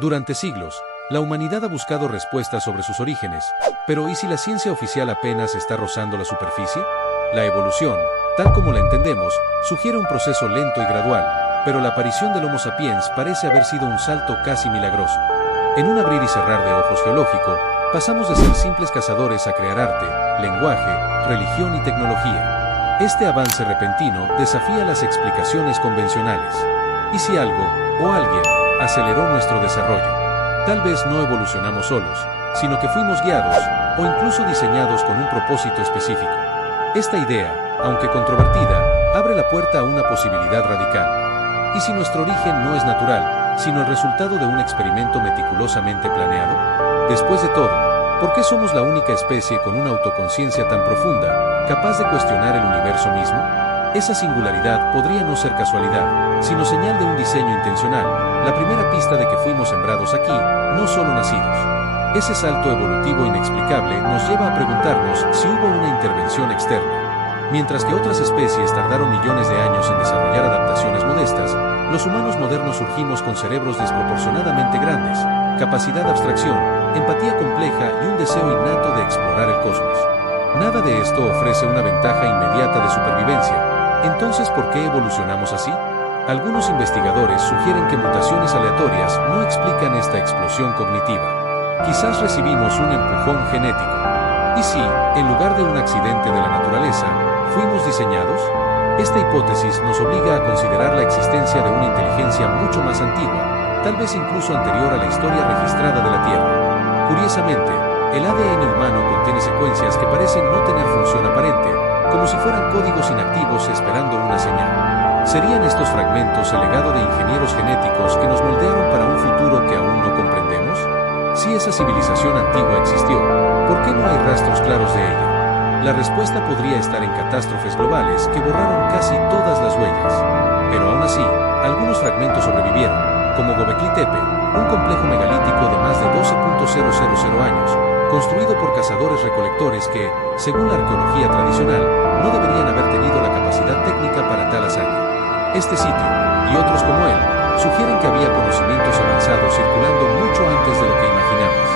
Durante siglos, la humanidad ha buscado respuestas sobre sus orígenes, pero ¿y si la ciencia oficial apenas está rozando la superficie? La evolución, tal como la entendemos, sugiere un proceso lento y gradual, pero la aparición del Homo sapiens parece haber sido un salto casi milagroso. En un abrir y cerrar de ojos geológico, pasamos de ser simples cazadores a crear arte, lenguaje, religión y tecnología. Este avance repentino desafía las explicaciones convencionales. ¿Y si algo, o alguien, aceleró nuestro desarrollo? Tal vez no evolucionamos solos, sino que fuimos guiados, o incluso diseñados con un propósito específico. Esta idea, aunque controvertida, abre la puerta a una posibilidad radical. ¿Y si nuestro origen no es natural, sino el resultado de un experimento meticulosamente planeado? Después de todo, ¿por qué somos la única especie con una autoconciencia tan profunda, capaz de cuestionar el universo mismo? Esa singularidad podría no ser casualidad, sino señal de un diseño intencional, la primera pista de que fuimos sembrados aquí, no solo nacidos. Ese salto evolutivo inexplicable nos lleva a preguntarnos si hubo una intervención externa. Mientras que otras especies tardaron millones de años en desarrollar adaptaciones modestas, los humanos modernos surgimos con cerebros desproporcionadamente grandes, capacidad de abstracción, empatía compleja y un deseo innato de explorar el cosmos. Nada de esto ofrece una ventaja inmediata de supervivencia. Entonces, ¿por qué evolucionamos así? Algunos investigadores sugieren que mutaciones aleatorias no explican esta explosión cognitiva. Quizás recibimos un empujón genético. ¿Y si, en lugar de un accidente de la naturaleza, fuimos diseñados? Esta hipótesis nos obliga a considerar la existencia de una inteligencia mucho más antigua, tal vez incluso anterior a la historia registrada de la Tierra. Curiosamente, el ADN humano contiene secuencias que parecen no tener función aparente, como si fueran códigos inactivos esperando una señal. ¿Serían estos fragmentos el legado de ingenieros genéticos que nos moldearon para un futuro que aún no comprendemos? Si esa civilización antigua existió, ¿por qué no hay rastros claros de ella? La respuesta podría estar en catástrofes globales que borraron casi todas las huellas. Pero aún así, algunos fragmentos sobrevivieron, como Göbekli Tepe, un complejo megalítico de más de 12.000 años, construido por cazadores-recolectores que, según la arqueología tradicional, no deberían haber tenido la capacidad técnica para tal hazaña. Este sitio, y otros como él, sugieren que había conocimientos avanzados circulando mucho antes de lo que imaginamos.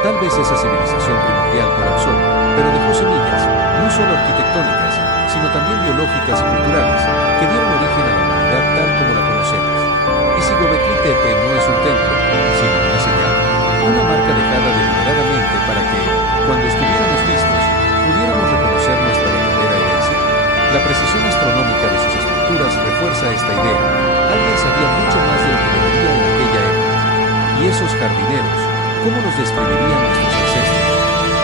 Tal vez esa civilización primordial colapsó, pero dejó semillas, no solo arquitectónicas, sino también biológicas y culturales, que dieron origen a la humanidad tal como la conocemos. ¿Y si Göbekli Tepe no es un templo, sino una señal? Una marca dejada deliberadamente para que, cuando estuviéramos listos, pudiéramos reconocer nuestra verdadera herencia. La precisión astronómica de sus estructuras refuerza esta idea. Alguien sabía mucho más de lo que debería en aquella época. ¿Y esos jardineros, cómo los describirían nuestros ancestros?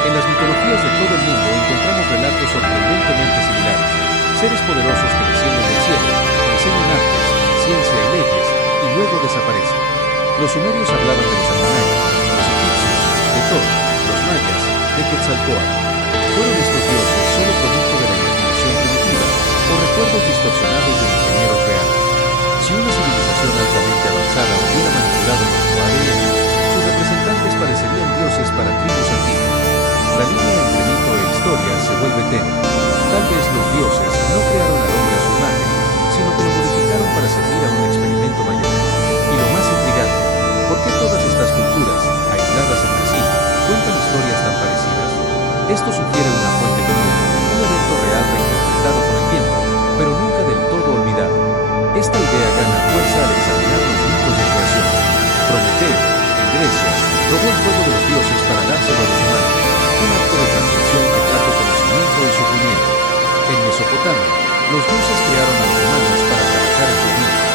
En las mitologías de todo el mundo encontramos relatos sorprendentemente similares. Seres poderosos que descienden del cielo, enseñan artes, ciencia y leyes, y luego desaparecen. Los sumerios hablaban de los Anunnaki, los egipcios, de Thoth, los mayas, de Quetzalcóatl. ¿Fueron estos dioses solo producto de la imaginación primitiva, o recuerdos distorsionados de ingenieros reales? Si una civilización altamente avanzada hubiera manipulado nuestro ADN, sus representantes parecerían dioses para tribus antiguas. La línea entre mito e historia se vuelve tenue. Tal vez los dioses no crearon al hombre a su imagen, sino que lo modificaron para servir a un experimento mayor. Y lo más intrigante, ¿por qué todas estas culturas, aisladas entre sí, cuentan historias tan parecidas? Esto sugiere una fuente común, un evento real reinterpretado con el tiempo, pero nunca del todo olvidado. Esta idea gana fuerza al examinar los mitos de creación. Prometeo, en Grecia, robó el fuego de los dioses para dárselo a los humanos, un acto de transmisión que trajo conocimiento y sufrimiento. En Mesopotamia, los dioses crearon a los humanos para trabajar en sus minas.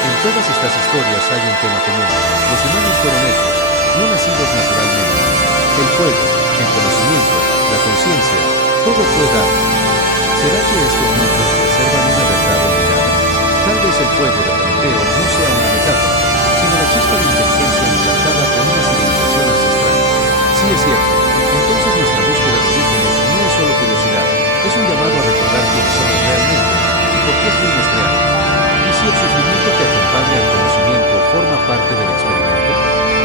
En todas estas historias hay un tema común. Los humanos fueron hechos, no nacidos naturalmente. El fuego, el conocimiento, la conciencia, todo fue dado. ¿Será que estos mitos preservan una verdad olvidada? Tal vez el fuego de Prometeo no sea una metáfora, sino la chispa de inteligencia implantada por una civilización ancestral. Sí es cierto, entonces nuestra búsqueda de orígenes no es solo curiosidad, es un llamado a recordar quiénes somos realmente y por qué fuimos creados. ¿Y si el sufrimiento que acompaña al conocimiento forma parte del experimento?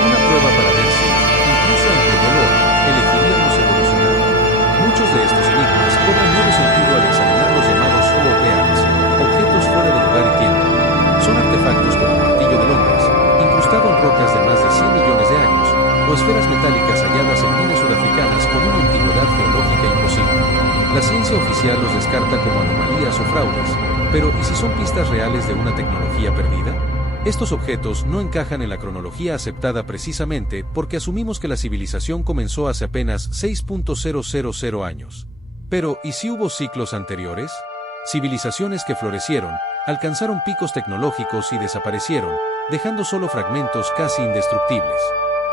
Una prueba para ver si, incluso ante el dolor, elegiríamos evolucionar. Muchos de estos enigmas cobran nuevo sentido al examinar los llamados OOPAs, objetos fuera de lugar y tiempo. Son artefactos como martillos, o esferas metálicas halladas en minas sudafricanas con una antigüedad geológica imposible. La ciencia oficial los descarta como anomalías o fraudes, pero ¿y si son pistas reales de una tecnología perdida? Estos objetos no encajan en la cronología aceptada precisamente porque asumimos que la civilización comenzó hace apenas 6.000 años. Pero, ¿y si hubo ciclos anteriores? Civilizaciones que florecieron, alcanzaron picos tecnológicos y desaparecieron, dejando solo fragmentos casi indestructibles.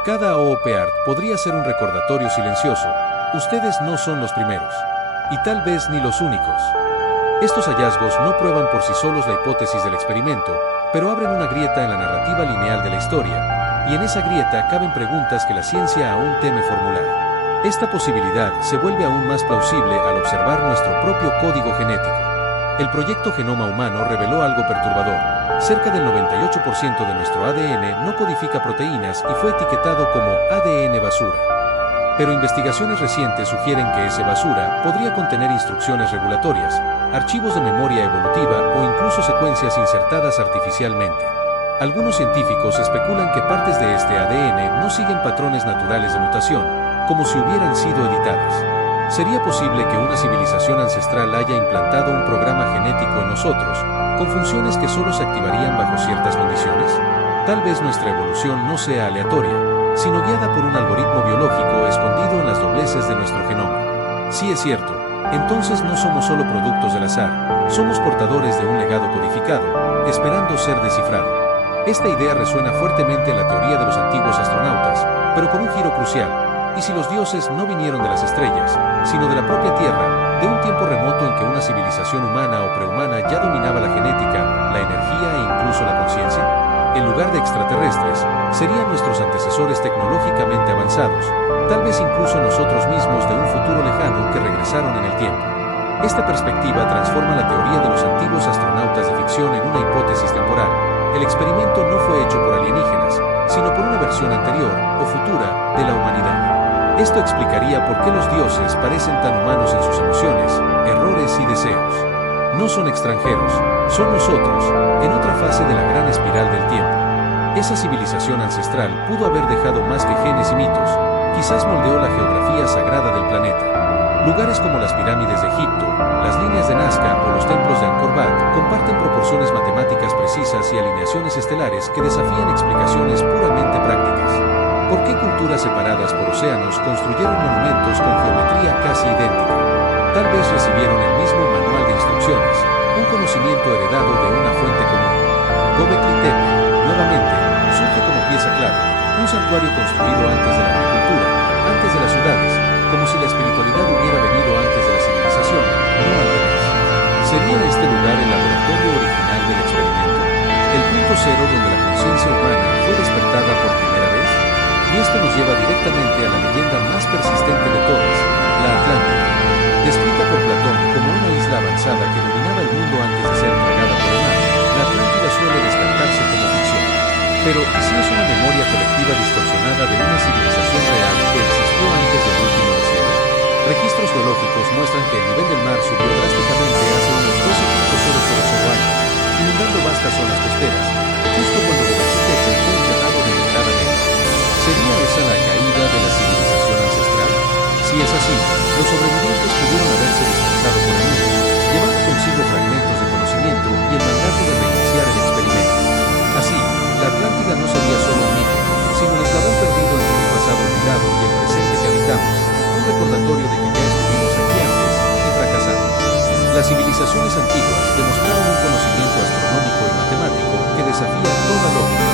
Cada OOP-ART podría ser un recordatorio silencioso: ustedes no son los primeros. Y tal vez ni los únicos. Estos hallazgos no prueban por sí solos la hipótesis del experimento, pero abren una grieta en la narrativa lineal de la historia, y en esa grieta caben preguntas que la ciencia aún teme formular. Esta posibilidad se vuelve aún más plausible al observar nuestro propio código genético. El proyecto Genoma Humano reveló algo perturbador. Cerca del 98% de nuestro ADN no codifica proteínas y fue etiquetado como ADN basura. Pero investigaciones recientes sugieren que ese basura podría contener instrucciones regulatorias, archivos de memoria evolutiva o incluso secuencias insertadas artificialmente. Algunos científicos especulan que partes de este ADN no siguen patrones naturales de mutación, como si hubieran sido editadas. ¿Sería posible que una civilización ancestral haya implantado un programa genético en nosotros, con funciones que solo se activarían bajo ciertas condiciones? Tal vez nuestra evolución no sea aleatoria, sino guiada por un algoritmo biológico escondido en las dobleces de nuestro genoma. Si es cierto, entonces no somos solo productos del azar, somos portadores de un legado codificado, esperando ser descifrado. Esta idea resuena fuertemente en la teoría de los antiguos astronautas, pero con un giro crucial. ¿Y si los dioses no vinieron de las estrellas, sino de la propia Tierra, de un tiempo remoto en que una civilización humana o prehumana ya dominaba la genética, la energía e incluso la conciencia? En lugar de extraterrestres, serían nuestros antecesores tecnológicamente avanzados, tal vez incluso nosotros mismos de un futuro lejano que regresaron en el tiempo. Esta perspectiva transforma la teoría de los antiguos astronautas de ficción en una hipótesis temporal. El experimento no fue hecho por alienígenas, sino por una versión anterior o futura de la humanidad. Esto explicaría por qué los dioses parecen tan humanos en sus emociones, errores y deseos. No son extranjeros, son nosotros, en otra fase de la gran espiral del tiempo. Esa civilización ancestral pudo haber dejado más que genes y mitos, quizás moldeó la geografía sagrada del planeta. Lugares como las pirámides de Egipto, las líneas de Nazca o los templos de Angkor Wat comparten proporciones matemáticas precisas y alineaciones estelares que desafían explicaciones puramente prácticas. ¿Por qué culturas separadas por océanos construyeron monumentos con geometría casi idéntica? Tal vez recibieron el mismo manual de instrucciones, un conocimiento heredado de una fuente común. Göbekli Tepe, nuevamente, surge como pieza clave, un santuario construido antes de la agricultura, antes de las ciudades, como si la espiritualidad hubiera venido antes de la civilización, no al revés. ¿Sería este lugar el laboratorio original del experimento? ¿El punto cero donde la conciencia humana fue despertada por primera vez? Y esto nos lleva directamente a la leyenda más persistente de todas, la Atlántida. Descrita por Platón como una isla avanzada que dominaba el mundo antes de ser tragada por el mar, la Atlántida suele descartarse como ficción. Pero, ¿y si es una memoria colectiva distorsionada de una civilización real que existió antes del último deshielo? Registros geológicos muestran que el nivel del mar subió drásticamente hace unos 12.000 años, inundando vastas zonas costeras, justo cuando Göbekli Tepe fue enterrado de negra. ¿Sería esa la caída de la civilización ancestral? Si es así, los sobrevivientes pudieron haberse dispersado por el mundo, llevando consigo fragmentos de conocimiento y el mandato de reiniciar el experimento. Así, la Atlántida no sería solo un mito, sino el eslabón perdido entre un pasado olvidado y el presente que habitamos, un recordatorio de que ya estuvimos aquí antes y fracasamos. Las civilizaciones antiguas demostraron un conocimiento astronómico y matemático que desafía toda lógica.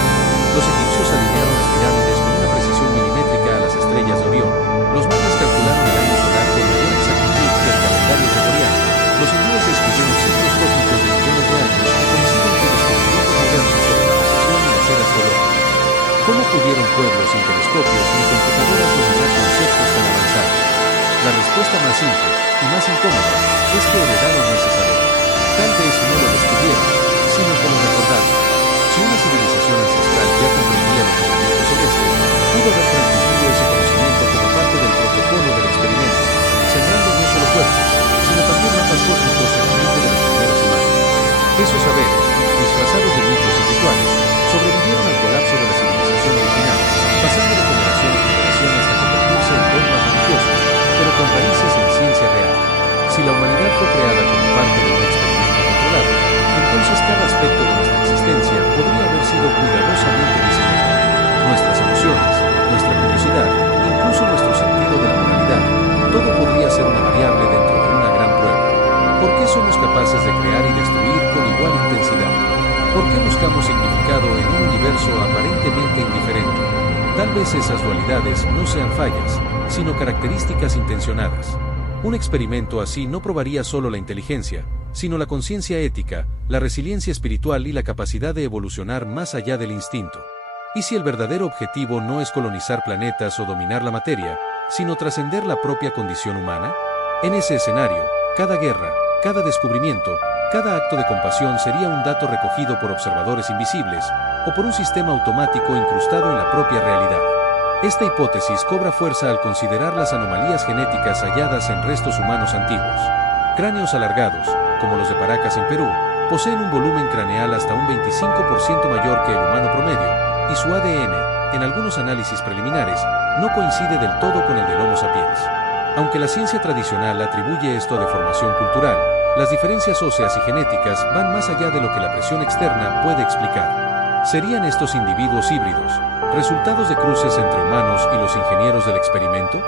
Los egipcios alinearon las pirámides con una precisión milimétrica a las estrellas de Orión. Los mayas calcularon el año solar con mayor exactitud que el calendario gregoriano. Los hindúes descubrieron ciclos cósmicos de millones de años que coinciden con descubrimientos modernos sobre la precisión y las eras geológicas. ¿Cómo pudieron pueblos sin telescopios ni computadoras dominar conceptos tan avanzados? La respuesta más simple y más incómoda es que heredaron ese saber. Tal vez no lo descubrieron, sino que lo recordaron. Si una civilización ancestral ya comprendía los movimientos celestes, pudo haber transmitido ese conocimiento como parte del protocolo del experimento, sembrando no solo cuerpos, sino también mapas cósmicos en la mente de los primeros humanos. Esos saberes, disfrazados de mitos y rituales, sobrevivieron al colapso de la civilización original, pasando de generación en generación. fue creada como parte de un experimento controlado, entonces cada aspecto de nuestra existencia podría haber sido cuidadosamente diseñado. Nuestras emociones, nuestra curiosidad, incluso nuestro sentido de la moralidad, todo podría ser una variable dentro de una gran prueba. ¿Por qué somos capaces de crear y destruir con igual intensidad? ¿Por qué buscamos significado en un universo aparentemente indiferente? Tal vez esas dualidades no sean fallas, sino características intencionadas. Un experimento así no probaría solo la inteligencia, sino la conciencia ética, la resiliencia espiritual y la capacidad de evolucionar más allá del instinto. ¿Y si el verdadero objetivo no es colonizar planetas o dominar la materia, sino trascender la propia condición humana? En ese escenario, cada guerra, cada descubrimiento, cada acto de compasión sería un dato recogido por observadores invisibles, o por un sistema automático incrustado en la propia realidad. Esta hipótesis cobra fuerza al considerar las anomalías genéticas halladas en restos humanos antiguos. Cráneos alargados, como los de Paracas en Perú, poseen un volumen craneal hasta un 25% mayor que el humano promedio, y su ADN, en algunos análisis preliminares, no coincide del todo con el del Homo sapiens. Aunque la ciencia tradicional atribuye esto a deformación cultural, las diferencias óseas y genéticas van más allá de lo que la presión externa puede explicar. ¿Serían estos individuos híbridos, resultados de cruces entre humanos y los ingenieros del experimento?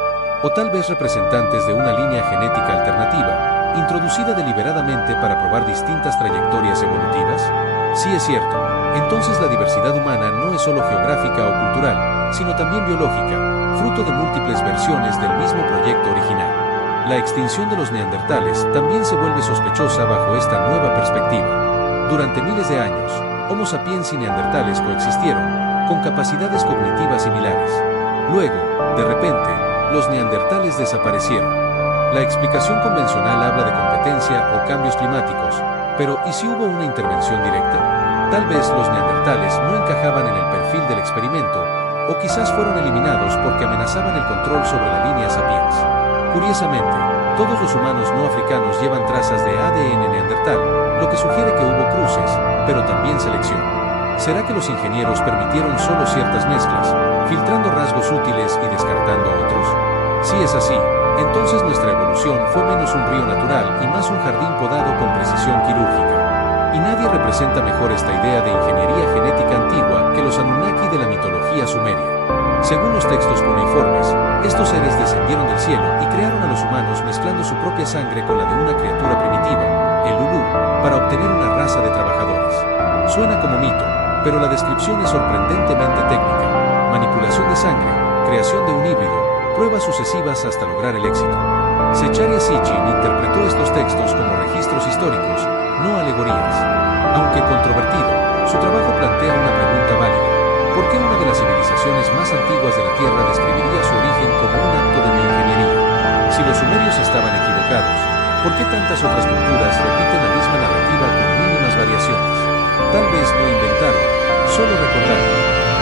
¿O tal vez representantes de una línea genética alternativa, introducida deliberadamente para probar distintas trayectorias evolutivas? Sí es cierto, entonces la diversidad humana no es solo geográfica o cultural, sino también biológica, fruto de múltiples versiones del mismo proyecto original. La extinción de los neandertales también se vuelve sospechosa bajo esta nueva perspectiva. Durante miles de años, Homo sapiens y neandertales coexistieron, con capacidades cognitivas similares. Luego, de repente, los neandertales desaparecieron. La explicación convencional habla de competencia o cambios climáticos, pero ¿y si hubo una intervención directa? Tal vez los neandertales no encajaban en el perfil del experimento, o quizás fueron eliminados porque amenazaban el control sobre la línea sapiens. Curiosamente, todos los humanos no africanos llevan trazas de ADN neandertal, lo que sugiere que hubo cruces, pero también selección. ¿Será que los ingenieros permitieron solo ciertas mezclas, filtrando rasgos útiles y descartando a otros? Si es así, entonces nuestra evolución fue menos un río natural y más un jardín podado con precisión quirúrgica. Y nadie representa mejor esta idea de ingeniería genética antigua que los Anunnaki de la mitología sumeria. Según los textos cuneiformes, estos seres descendieron del cielo y crearon a los humanos mezclando su propia sangre con la de una criatura primitiva, el Ulu, para obtener una raza de trabajadores. Suena como mito, pero la descripción es sorprendentemente técnica. Manipulación de sangre, creación de un híbrido, pruebas sucesivas hasta lograr el éxito. Secharia Sitchin interpretó estos textos como registros históricos, no alegorías. Aunque controvertido, su trabajo plantea una pregunta válida. ¿Por qué una de las civilizaciones más antiguas de la Tierra describiría su origen como un acto de bioingeniería? Si los sumerios estaban equivocados, ¿por qué tantas otras culturas repiten la misma narrativa con mínimas variaciones? Tal vez no inventaron, solo recordaron.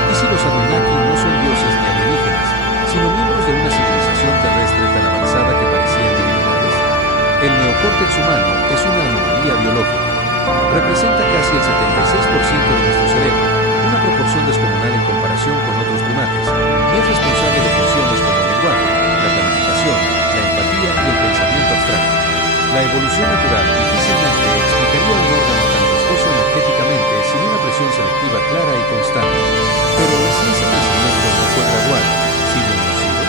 ¿Y si los Anunnaki no son dioses ni alienígenas, sino miembros de una civilización terrestre tan avanzada que parecían divinidades? El neocórtex humano es una anomalía biológica. Representa casi el 76% de nuestro cerebro, una proporción descomunal en comparación con otros primates, y es responsable de funciones como el lenguaje, la planificación, la empatía y el pensamiento abstracto. La evolución natural difícilmente explicaría un órgano tan costoso energéticamente sin una presión selectiva clara y constante. Pero ¿y si ese crecimiento no fue gradual, sino inducido?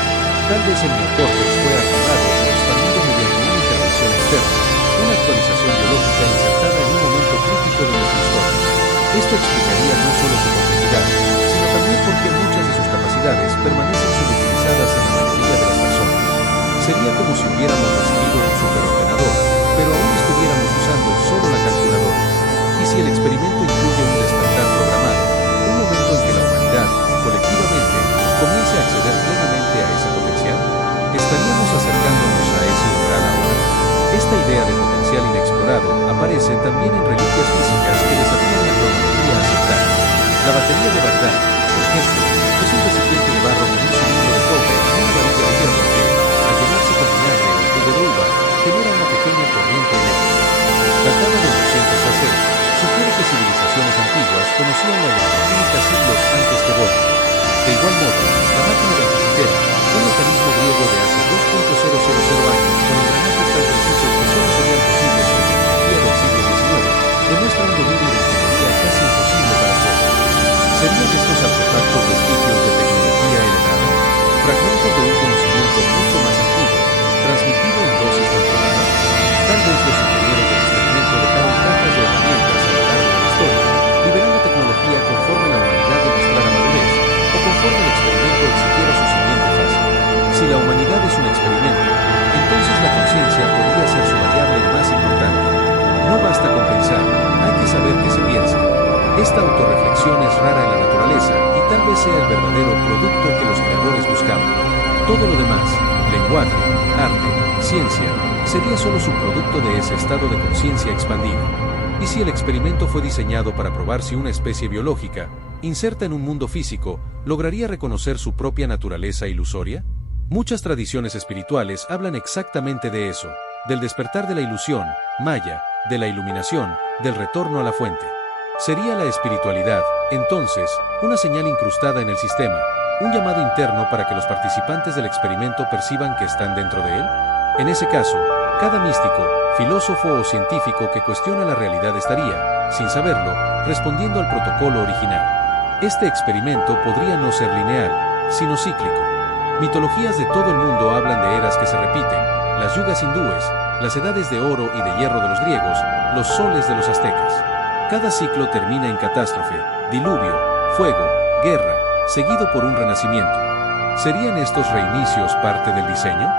Tal vez el neocórtex fue activado o expandido mediante una intervención externa, una actualización biológica insertada en un momento crítico de nuestra historia. Esto explicaría no solo su complejidad, sino también por qué muchas de sus capacidades permanecen subutilizadas en la mayoría de las personas. Sería como si hubiéramos recibido un superordenador, pero aún estuviéramos usando solo la calculadora. ¿Y si el experimento incluye un despertar programado, un momento en que la humanidad, colectivamente, comience a acceder plenamente a ese potencial? ¿Estaríamos acercándonos a ese umbral ahora? Esta idea de potencial inexplorado aparece también en reliquias físicas que desafían la cronología aceptada. La batería de Bagdad, por ejemplo, es un recipiente de barro con un cilindro de cobre y una varilla de hierro que, al llenarse con vinagre o jugo de uva, genera una pequeña corriente eléctrica. Datada de 200 AC, sugiere que civilizaciones antiguas conocían la electroquímica siglos antes que Volta. De igual modo, la máquina de anticitera, un mecanismo griego de hace 2.000 años con engranajes tan precisos que solo serían posibles basta con pensar, hay que saber qué se piensa. Esta autorreflexión es rara en la naturaleza y tal vez sea el verdadero producto que los creadores buscaban. Todo lo demás, lenguaje, arte, ciencia, sería solo subproducto de ese estado de conciencia expandida. ¿Y si el experimento fue diseñado para probar si una especie biológica, inserta en un mundo físico, lograría reconocer su propia naturaleza ilusoria? Muchas tradiciones espirituales hablan exactamente de eso, del despertar de la ilusión, maya, de la iluminación, del retorno a la fuente. ¿Sería la espiritualidad, entonces, una señal incrustada en el sistema, un llamado interno para que los participantes del experimento perciban que están dentro de él? En ese caso, cada místico, filósofo o científico que cuestiona la realidad estaría, sin saberlo, respondiendo al protocolo original. Este experimento podría no ser lineal, sino cíclico. Mitologías de todo el mundo hablan de eras que se repiten, las yugas hindúes, las edades de oro y de hierro de los griegos, los soles de los aztecas. Cada ciclo termina en catástrofe, diluvio, fuego, guerra, seguido por un renacimiento. ¿Serían estos reinicios parte del diseño?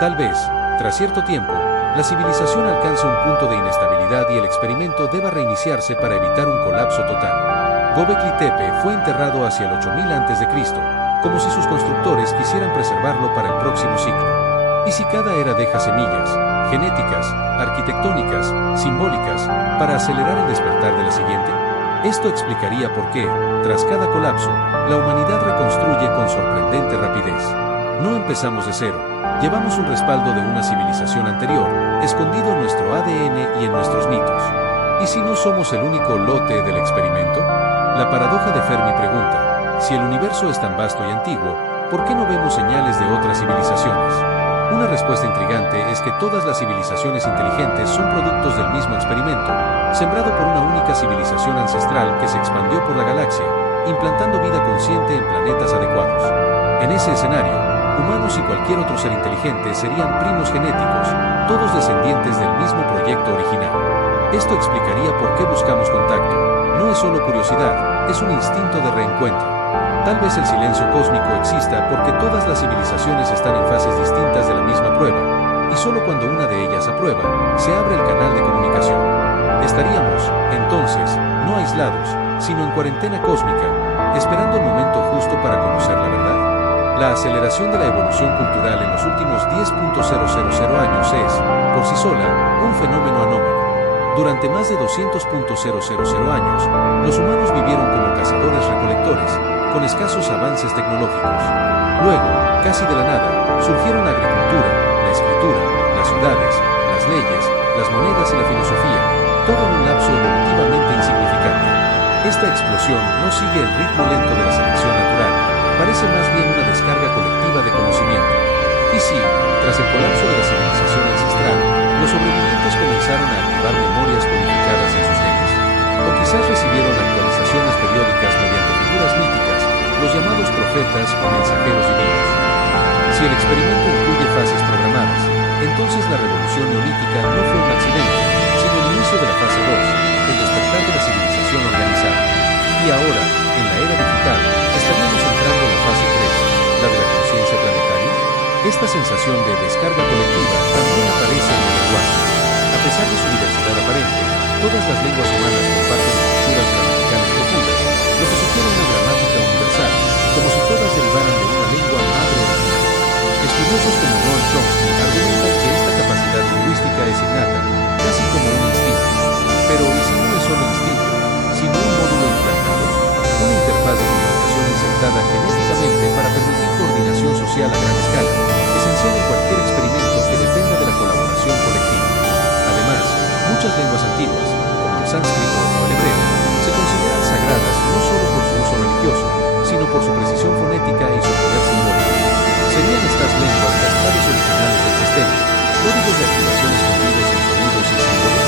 Tal vez, tras cierto tiempo, la civilización alcanza un punto de inestabilidad y el experimento deba reiniciarse para evitar un colapso total. Göbekli Tepe fue enterrado hacia el 8000 a.C., como si sus constructores quisieran preservarlo para el próximo ciclo. ¿Y si cada era deja semillas, genéticas, arquitectónicas, simbólicas, para acelerar el despertar de la siguiente? Esto explicaría por qué, tras cada colapso, la humanidad reconstruye con sorprendente rapidez. No empezamos de cero, llevamos un respaldo de una civilización anterior, escondido en nuestro ADN y en nuestros mitos. ¿Y si no somos el único lote del experimento? La paradoja de Fermi pregunta, si el universo es tan vasto y antiguo, ¿por qué no vemos señales de otras civilizaciones? Una respuesta intrigante es que todas las civilizaciones inteligentes son productos del mismo experimento, sembrado por una única civilización ancestral que se expandió por la galaxia, implantando vida consciente en planetas adecuados. En ese escenario, humanos y cualquier otro ser inteligente serían primos genéticos, todos descendientes del mismo proyecto original. Esto explicaría por qué buscamos contacto. No es solo curiosidad, es un instinto de reencuentro. Tal vez el silencio cósmico exista porque todas las civilizaciones están en fases distintas de la misma prueba, y solo cuando una de ellas aprueba, se abre el canal de comunicación. Estaríamos, entonces, no aislados, sino en cuarentena cósmica, esperando el momento justo para conocer la verdad. La aceleración de la evolución cultural en los últimos 10.000 años es, por sí sola, un fenómeno anómalo. Durante más de 200.000 años, los humanos vivieron como cazadores-recolectores, con escasos avances tecnológicos. Luego, casi de la nada, surgieron la agricultura, la escritura, las ciudades, las leyes, las monedas y la filosofía, todo en un lapso evolutivamente insignificante. Esta explosión no sigue el ritmo lento de la selección natural, parece más bien una descarga colectiva de conocimiento. Y sí, tras el colapso de la civilización ancestral, los sobrevivientes comenzaron a activar memorias codificadas en sus genes. O quizás recibieron actualizaciones periódicas mediante figuras míticas, los llamados profetas o mensajeros divinos. Si el experimento incluye fases programadas, entonces la revolución neolítica no fue un accidente, sino el inicio de la fase 2, el despertar de la civilización organizada. Y ahora, en la era digital, estaríamos entrando en la fase 3, la de la conciencia planetaria. Esta sensación de descarga colectiva también aparece en el lenguaje. A pesar de su diversidad aparente, todas las lenguas humanas comparten estructuras gramaticales profundas, lo que sugiere una gramática universal, como si todas derivaran de una lengua madre original. Estudiosos como Noam Chomsky argumentan que esta capacidad lingüística es innata, casi como un instinto. Pero ¿y si no es solo instinto, sino un módulo implantado? Una interfaz de comunicación insertada genéticamente para permitir coordinación social a gran escala, esencial en cualquier experimento que dependa de la colaboración colectiva. Además, muchas lenguas antiguas, como el sánscrito o el hebreo, se consideran sagradas no solo por su uso religioso, sino por su precisión fonética y su poder simbólico. ¿Serían estas lenguas las claves originales del sistema, códigos de activación escondidos en sonidos y símbolos?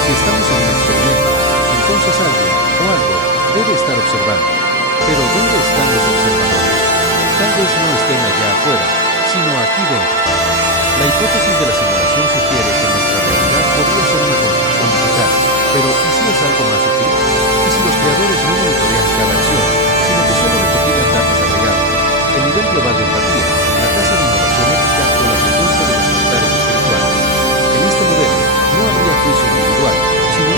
Si estamos en un experimento, entonces alguien o algo debe estar observando. Pero ¿dónde están los observadores? Tal vez no estén allá afuera, sino aquí dentro. La hipótesis de la simulación sugiere que nuestra realidad podría ser una construcción digital, pero ¿y si es algo más sutil? ¿Y si los creadores no monitorean cada acción, sino que solo recopilan datos agregados? El nivel global de empatía, la tasa de innovación ética o la frecuencia de despertares espirituales. En este modelo, no habría juicio individual, sino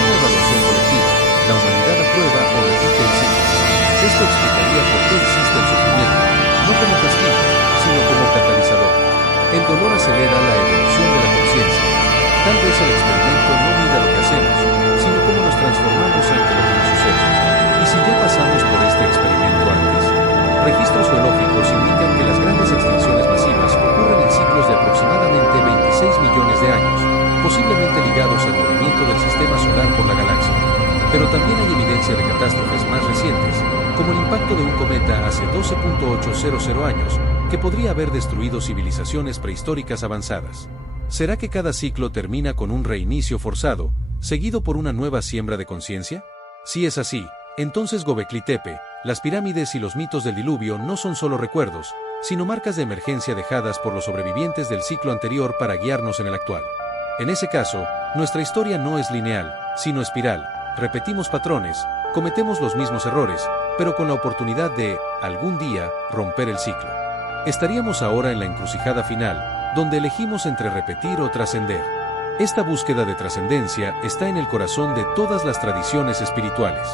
modelos geológicos indican que las grandes extinciones masivas ocurren en ciclos de aproximadamente 26 millones de años, posiblemente ligados al movimiento del sistema solar por la galaxia. Pero también hay evidencia de catástrofes más recientes, como el impacto de un cometa hace 12.800 años, que podría haber destruido civilizaciones prehistóricas avanzadas. ¿Será que cada ciclo termina con un reinicio forzado, seguido por una nueva siembra de conciencia? Si es así, entonces Göbekli Tepe, las pirámides y los mitos del diluvio no son solo recuerdos, sino marcas de emergencia dejadas por los sobrevivientes del ciclo anterior para guiarnos en el actual. En ese caso, nuestra historia no es lineal, sino espiral. Repetimos patrones, cometemos los mismos errores, pero con la oportunidad de, algún día, romper el ciclo. Estaríamos ahora en la encrucijada final, donde elegimos entre repetir o trascender. Esta búsqueda de trascendencia está en el corazón de todas las tradiciones espirituales.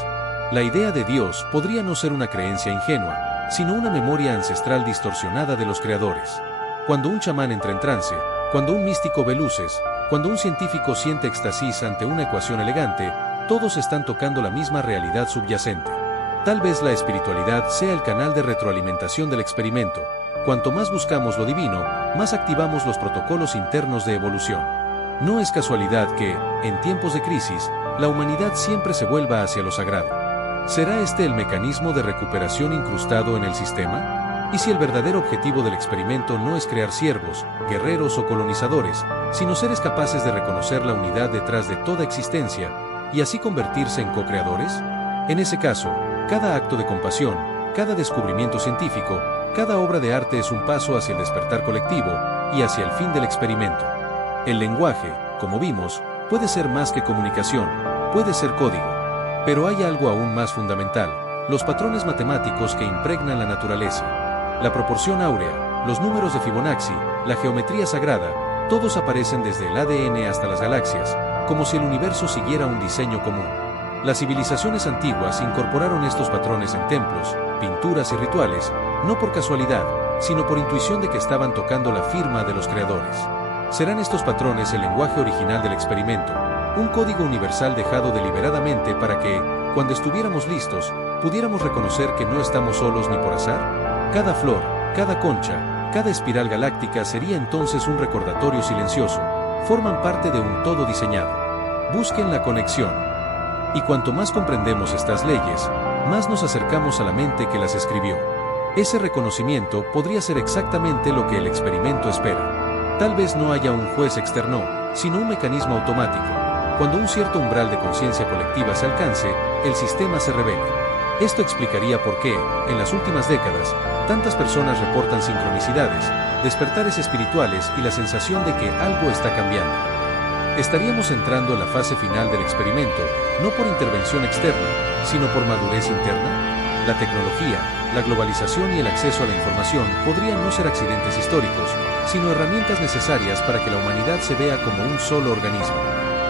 La idea de Dios podría no ser una creencia ingenua, sino una memoria ancestral distorsionada de los creadores. Cuando un chamán entra en trance, cuando un místico ve luces, cuando un científico siente éxtasis ante una ecuación elegante, todos están tocando la misma realidad subyacente. Tal vez la espiritualidad sea el canal de retroalimentación del experimento. Cuanto más buscamos lo divino, más activamos los protocolos internos de evolución. No es casualidad que, en tiempos de crisis, la humanidad siempre se vuelva hacia lo sagrado. ¿Será este el mecanismo de recuperación incrustado en el sistema? ¿Y si el verdadero objetivo del experimento no es crear siervos, guerreros o colonizadores, sino seres capaces de reconocer la unidad detrás de toda existencia, y así convertirse en co-creadores? En ese caso, cada acto de compasión, cada descubrimiento científico, cada obra de arte es un paso hacia el despertar colectivo y hacia el fin del experimento. El lenguaje, como vimos, puede ser más que comunicación, puede ser código. Pero hay algo aún más fundamental, los patrones matemáticos que impregnan la naturaleza. La proporción áurea, los números de Fibonacci, la geometría sagrada, todos aparecen desde el ADN hasta las galaxias, como si el universo siguiera un diseño común. Las civilizaciones antiguas incorporaron estos patrones en templos, pinturas y rituales, no por casualidad, sino por intuición de que estaban tocando la firma de los creadores. ¿Serán estos patrones el lenguaje original del experimento? Un código universal dejado deliberadamente para que, cuando estuviéramos listos, pudiéramos reconocer que no estamos solos ni por azar? Cada flor, cada concha, cada espiral galáctica sería entonces un recordatorio silencioso. Forman parte de un todo diseñado. Busquen la conexión. Y cuanto más comprendemos estas leyes, más nos acercamos a la mente que las escribió. Ese reconocimiento podría ser exactamente lo que el experimento espera. Tal vez no haya un juez externo, sino un mecanismo automático. Cuando un cierto umbral de conciencia colectiva se alcance, el sistema se revela. Esto explicaría por qué, en las últimas décadas, tantas personas reportan sincronicidades, despertares espirituales y la sensación de que algo está cambiando. Estaríamos entrando en la fase final del experimento, no por intervención externa, sino por madurez interna. La tecnología, la globalización y el acceso a la información podrían no ser accidentes históricos, sino herramientas necesarias para que la humanidad se vea como un solo organismo.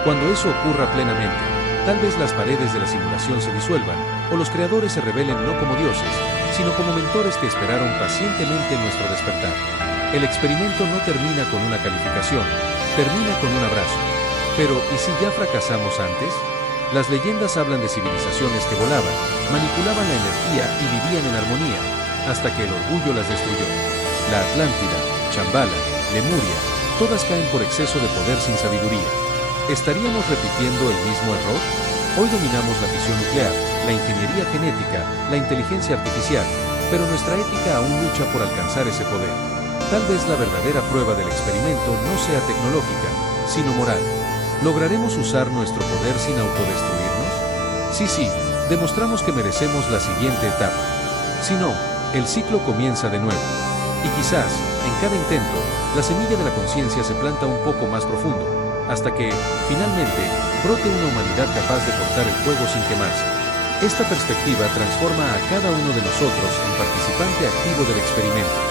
Cuando eso ocurra plenamente, tal vez las paredes de la simulación se disuelvan, o los creadores se revelen no como dioses, sino como mentores que esperaron pacientemente nuestro despertar. El experimento no termina con una calificación, termina con un abrazo. Pero, ¿y si ya fracasamos antes? Las leyendas hablan de civilizaciones que volaban, manipulaban la energía y vivían en armonía, hasta que el orgullo las destruyó. La Atlántida, Shambhala, Lemuria, todas caen por exceso de poder sin sabiduría. ¿Estaríamos repitiendo el mismo error? Hoy dominamos la fisión nuclear, la ingeniería genética, la inteligencia artificial, pero nuestra ética aún lucha por alcanzar ese poder. Tal vez la verdadera prueba del experimento no sea tecnológica, sino moral. ¿Lograremos usar nuestro poder sin autodestruirnos? Sí, demostramos que merecemos la siguiente etapa. Si no, el ciclo comienza de nuevo. Y quizás, en cada intento, la semilla de la conciencia se planta un poco más profundo, hasta que, finalmente, brote una humanidad capaz de cortar el fuego sin quemarse. Esta perspectiva transforma a cada uno de nosotros en participante activo del experimento.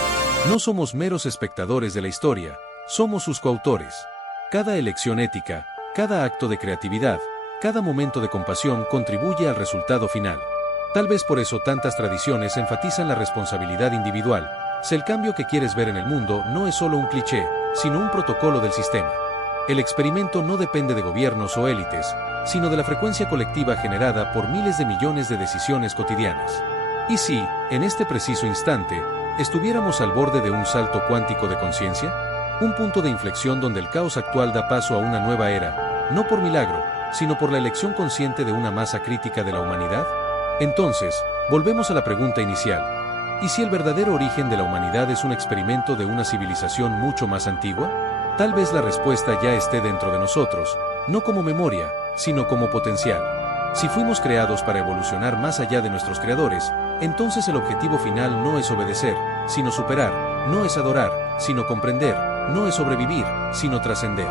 No somos meros espectadores de la historia, somos sus coautores. Cada elección ética, cada acto de creatividad, cada momento de compasión contribuye al resultado final. Tal vez por eso tantas tradiciones enfatizan la responsabilidad individual. Si el cambio que quieres ver en el mundo no es solo un cliché, sino un protocolo del sistema. El experimento no depende de gobiernos o élites, sino de la frecuencia colectiva generada por miles de millones de decisiones cotidianas. ¿Y si, en este preciso instante, estuviéramos al borde de un salto cuántico de conciencia? Un punto de inflexión donde el caos actual da paso a una nueva era, no por milagro, sino por la elección consciente de una masa crítica de la humanidad. Entonces, volvemos a la pregunta inicial. ¿Y si el verdadero origen de la humanidad es un experimento de una civilización mucho más antigua? Tal vez la respuesta ya esté dentro de nosotros, no como memoria, sino como potencial. Si fuimos creados para evolucionar más allá de nuestros creadores, entonces el objetivo final no es obedecer, sino superar, no es adorar, sino comprender, no es sobrevivir, sino trascender.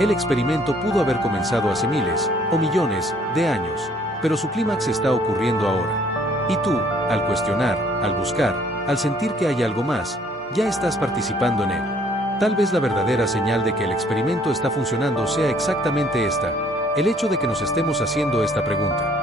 El experimento pudo haber comenzado hace miles, o millones, de años, pero su clímax está ocurriendo ahora. Y tú, al cuestionar, al buscar, al sentir que hay algo más, ya estás participando en él. Tal vez la verdadera señal de que el experimento está funcionando sea exactamente esta: el hecho de que nos estemos haciendo esta pregunta.